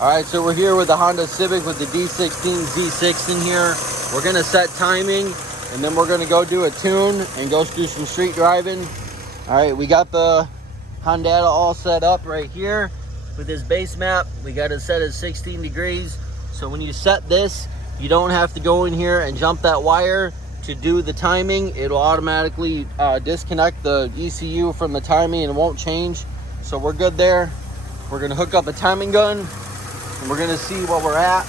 Alright, so we're here with the Honda Civic with the D16z6 in here. We're going to set timing, and then we're going to go do a tune and go do some street driving. Alright, we got the Hondata all set up right here with this base map. We got it set at 16 degrees. So when you set this, you don't have to go in here and jump that wire to do the timing. It'll automatically disconnect the ECU from the timing and it won't change. So we're good there. We're going to hook up a timing gun. And we're going to see what we're at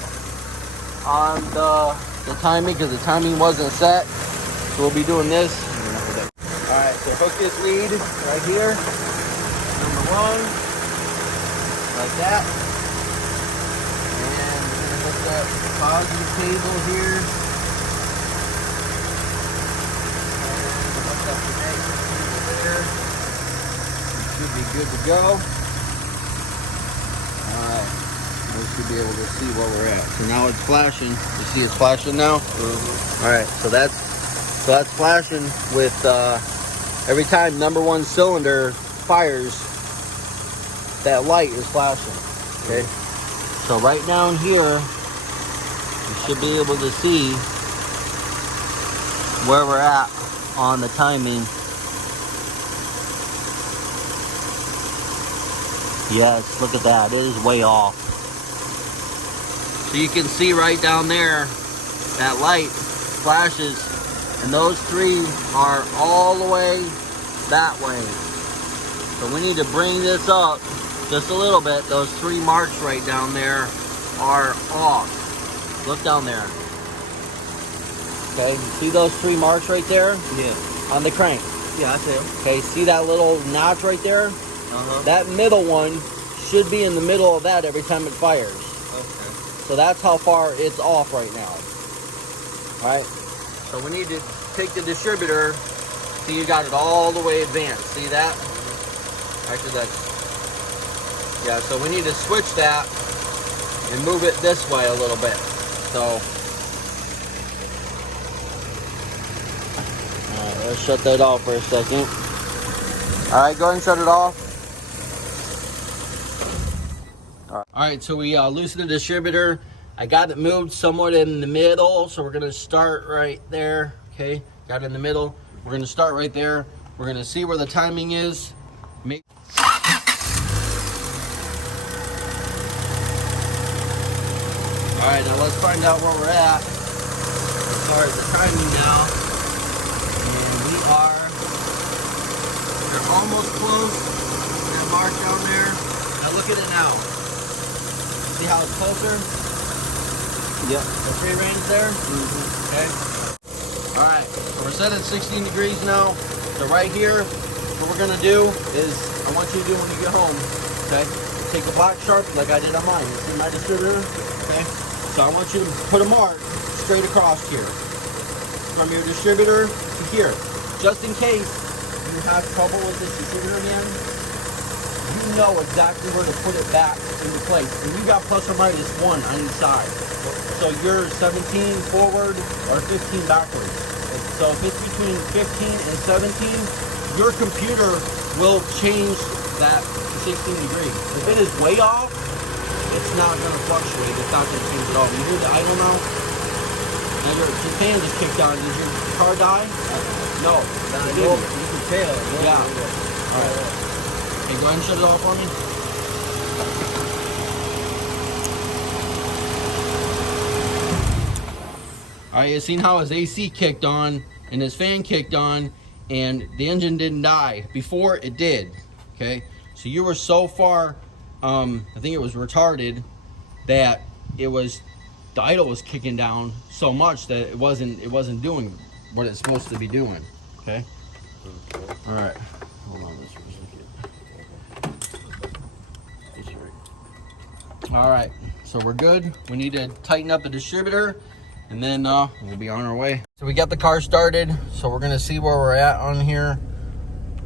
on the timing, because the timing wasn't set. So we'll be doing this. Alright, so hook this lead right here. Number one. Like that. And we're going to hook that positive cable here. And hook up the negative cable there. We should be good to go. Alright. We should be able to see where we're at. So now it's flashing. You see it's flashing now? Mm-hmm. All right, so that's flashing with every time number one cylinder fires, that light is flashing. Okay. So right down here, you should be able to see where we're at on the timing. Yes, look at that. It is way off. So you can see right down there, that light flashes, and those three are all the way that way. So we need to bring this up just a little bit. Those three marks right down there are off. Look down there. Okay, you see those three marks right there? Yeah. On the crank. Yeah, I see them. Okay, see that little notch right there? Uh-huh. That middle one should be in the middle of that every time it fires. So that's how far it's off right now. All right. So we need to take the distributor. See, you got it all the way advanced. See that? Actually, that's, yeah, so we need to switch that and move it this way a little bit. So, all right, let's shut that off for a second. All right, go ahead and shut it off. Alright, so we loosened the distributor. I got it moved somewhat in the middle, so we're going to start right there. Okay, got it in the middle. We're going to start right there. We're going to see where the timing is. Alright, now let's find out where we're at as far as the timing now. And we're almost close. That mark down there. Now look at it now. See how it's closer? Yep. The free range there? Mm-hmm. Okay. Alright, so we're set at 16 degrees now. So right here, what we're going to do is, I want you to do when you get home, okay? Take a black Sharpie like I did on mine. You see my distributor? Okay. So I want you to put a mark straight across here. From your distributor to here. Just in case you have trouble with this distributor again, you know exactly where to put it back into place. And you got plus or minus 1 on each side. So you're 17 forward or 15 backwards. So if it's between 15 and 17, your computer will change that to 16 degrees. If it is way off, it's not going to fluctuate. It's not going to change at all. You hear the idle now? And your fan just kicked on. Did your car die? No. You can tell. Yeah. All right. Okay, go ahead and shut it off for me. Alright, you seen how his AC kicked on and his fan kicked on and the engine didn't die. Before it did. Okay? So you were so far, I think it was retarded, that the idle was kicking down so much that it wasn't doing what it's supposed to be doing. Okay? Alright. Hold on, let's look at Alright, so we're good. We need to tighten up the distributor and then we'll be on our way. So we got the car started, so we're gonna see where we're at on here.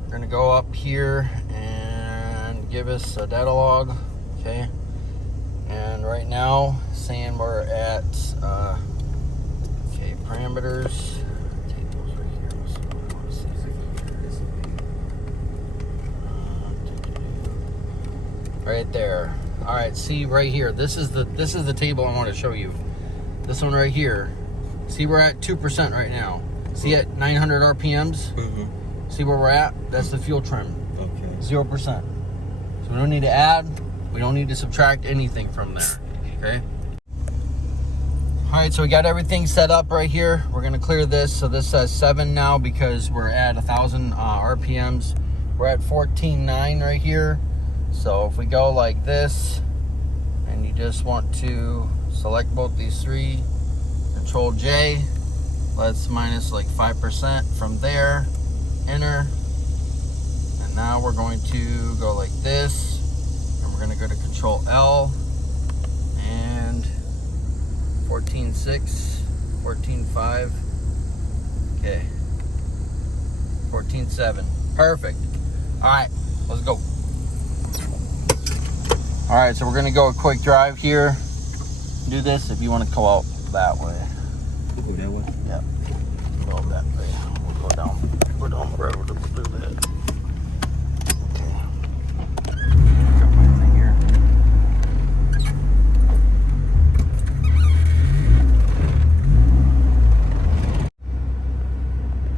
We're gonna go up here and give us a data log, okay? And right now, saying we're at, okay, parameters. Take those right here. Let's see what I want to see. Right there. All right, see right here. This is the table I want to show you. This one right here. See, we're at 2% right now. See at 900 RPMs? Mm-hmm. See where we're at? That's the fuel trim. Okay. 0%. So we don't need to add. We don't need to subtract anything from there. Okay? All right, so we got everything set up right here. We're gonna clear this. So this says 7 now because we're at 1,000 RPMs. We're at 14.9 right here. So if we go like this, and you just want to select both these three, Control J, let's minus like 5% from there, enter. And now we're going to go like this, and we're gonna go to Control L, and 14.6, 14.5, okay, 14.7, perfect. All right, let's go. All right, so we're gonna go a quick drive here. Do this if you want to go out that way. Go that way? Yeah, go that way. We'll go down the road a little bit. Okay. Got my thing here.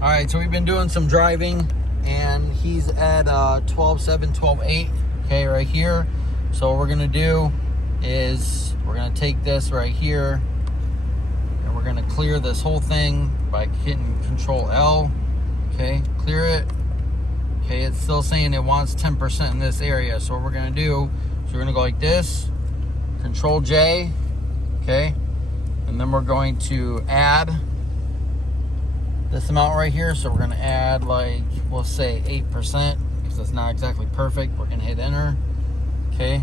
All right, so we've been doing some driving, and he's at 12.7, 12.8. Okay, right here. So what we're gonna do is we're gonna take this right here, and we're gonna clear this whole thing by hitting Control L. Okay, clear it. Okay, it's still saying it wants 10% in this area. So what we're gonna do is we're gonna go like this, Control J, okay, and then we're going to add this amount right here. So we're gonna add, like, we'll say 8%, because it's not exactly perfect. We're gonna hit enter. Okay,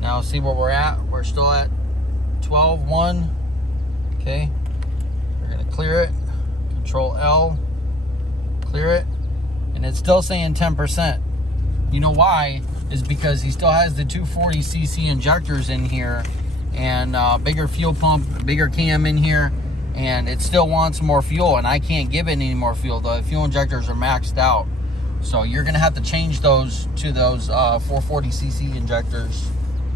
now see where we're at. We're still at 12.1. Okay, we're gonna clear it, Control L, clear it, and it's still saying 10%. You know why? Is because he still has the 240cc injectors in here, and bigger fuel pump, bigger cam in here, and it still wants more fuel, and I can't give it any more fuel. The fuel injectors are maxed out. So you're gonna have to change those to those 440cc injectors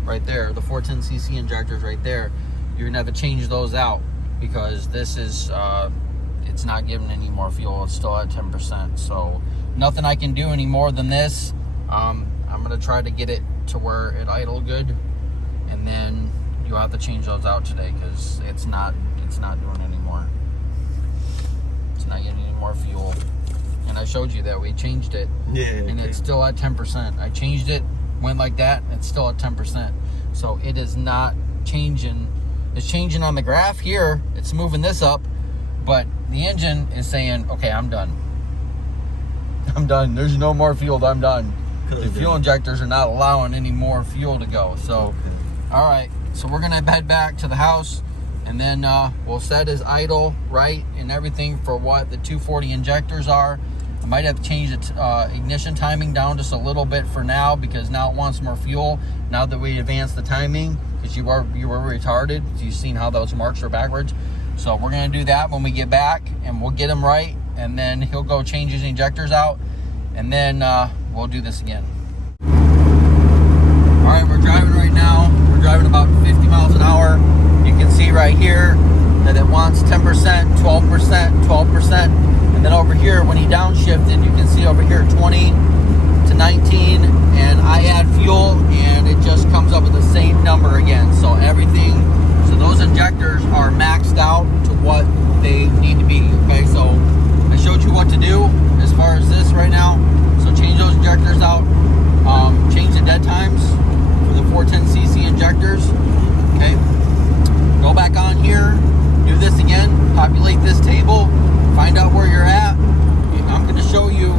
right there, the 410cc injectors right there. You're gonna have to change those out, because this is, it's not giving any more fuel. It's still at 10%. So nothing I can do any more than this. I'm gonna try to get it to where it idle good, and then you'll have to change those out today, because it's not doing anymore. It's not getting any more fuel. And I showed you that we changed it, and it's still at 10%. I changed it, went like that, it's still at 10%. So it is not changing. It's changing on the graph here. It's moving this up, but the engine is saying, okay, I'm done. I'm done. There's no more fuel. I'm done. The fuel injectors are not allowing any more fuel to go. So, all right. So we're gonna head back to the house, and then we'll set his idle right and everything for what the 240 injectors are. I might have to change the ignition timing down just a little bit for now, because now it wants more fuel. Now that we advanced the timing, because you were retarded, you've seen how those marks are backwards. So we're gonna do that when we get back, and we'll get him right, and then he'll go change his injectors out, and then we'll do this again. All right, we're driving right now. We're driving about 50 miles an hour. You can see right here that it wants 10%, 12%, 12%. And then over here, when he downshifted, you can see over here 20 to 19, and I add fuel, and it just comes up with the same number again. So everything, so those injectors are maxed out to what they need to be, okay? So I showed you what to do as far as this right now. So change those injectors out, change the dead times for the 410cc injectors, okay? Go back on here, do this again, populate this table, find out where you're at. I'm going to show you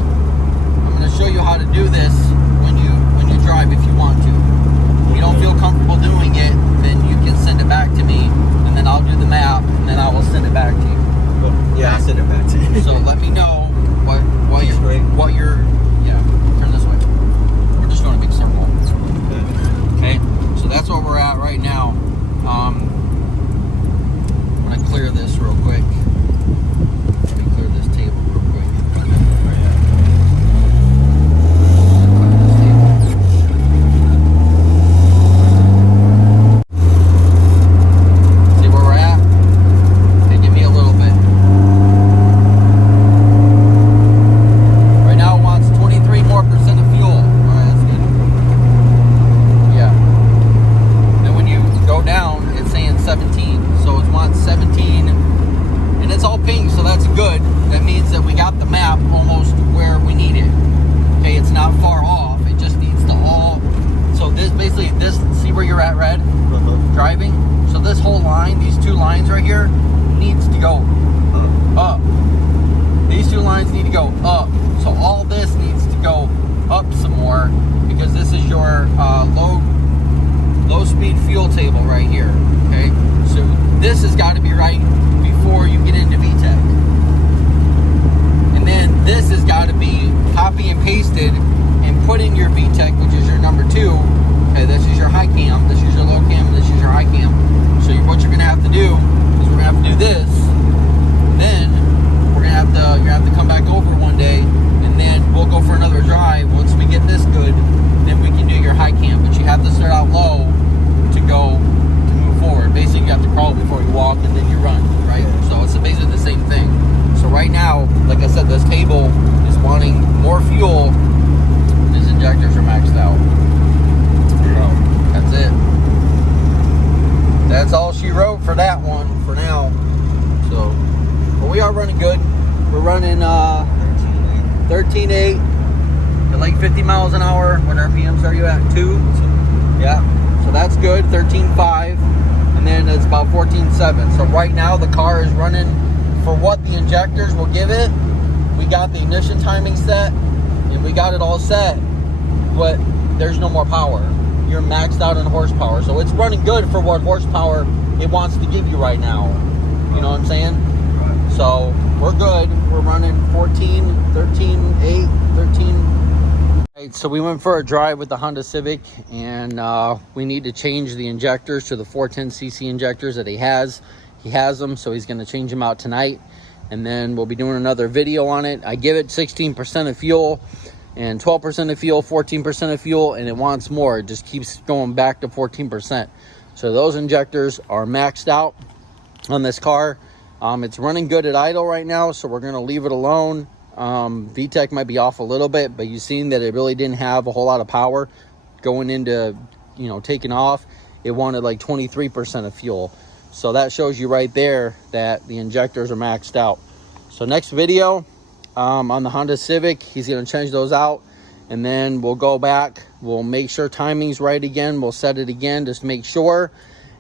lines right here needs to go up. These two lines need to go up. So all this needs to go up some more, because this is your low speed fuel table right here. Okay, so this has got to be right before you get into VTEC, and then this has got to be copy and pasted and put in your VTEC, which is your number 2. Okay, this is your high cam, this is your low cam, and this is your high cam. So what you're gonna have to do is we're gonna have to do this. Then you're gonna have to come back over one day, and then we'll go for another drive. Once we get this good, then we can do your high cam. But you have to start out low to move forward. Basically, you have to crawl before you walk, and then you run, right? So it's basically the same thing. So right now, like I said, this table is wanting more fuel. These injectors are maxed out. So that's it. That's all she wrote for that one for now. So, but we are running good. We're running 13.8 at like 50 miles an hour. What RPMs are you at? 2? Yeah. So that's good. 13.5, and then it's about 14.7. So right now the car is running for what the injectors will give it. We got the ignition timing set, and we got it all set, but there's no more power. You're maxed out in horsepower, so it's running good for what horsepower it wants to give you right now. You know what I'm saying? Right. So we're good. We're running 14, 13.8, 13. Right, so we went for a drive with the Honda Civic, and we need to change the injectors to the 410cc injectors that he has. He has them, so he's going to change them out tonight, and then we'll be doing another video on it. I give it 16% of fuel, and 12% of fuel, 14% of fuel, and it wants more. It just keeps going back to 14%. So those injectors are maxed out on this car. It's running good at idle right now, so we're going to leave it alone. VTEC might be off a little bit, but you've seen that it really didn't have a whole lot of power going into, you know, taking off. It wanted like 23% of fuel. So that shows you right there that the injectors are maxed out. So next video, on the Honda Civic, he's going to change those out, and then we'll go back, we'll make sure timing's right again, we'll set it again, just make sure,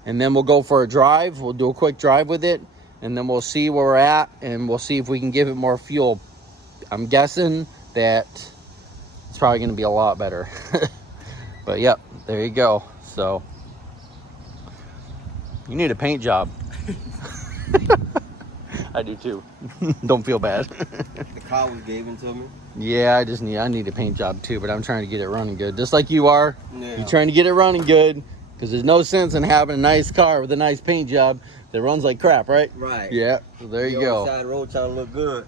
and then we'll go for a drive. We'll do a quick drive with it, and then we'll see where we're at, and we'll see if we can give it more fuel. I'm guessing that it's probably going to be a lot better. But yep, there you go. So you need a paint job. I do too. Don't feel bad. The car was given to me. Yeah, I need a paint job too, but I'm trying to get it running good, just like you are. Yeah. You're trying to get it running good, because there's no sense in having a nice car with a nice paint job that runs like crap, right? Right. Yeah, so there you go. Side road trying to look good.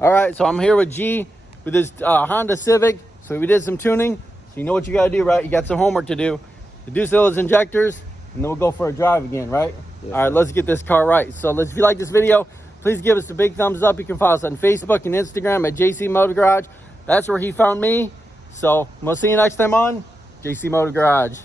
All right, so I'm here with G with his Honda Civic. So we did some tuning. So you know what you got to do, right? You got some homework to do. Reduce those injectors, and then we'll go for a drive again, right? Yeah. All right, let's get this car right. So if you like this video, please give us a big thumbs up. You can follow us on Facebook and Instagram at JC Motor Garage. That's where he found me. So we'll see you next time on JC Motor Garage.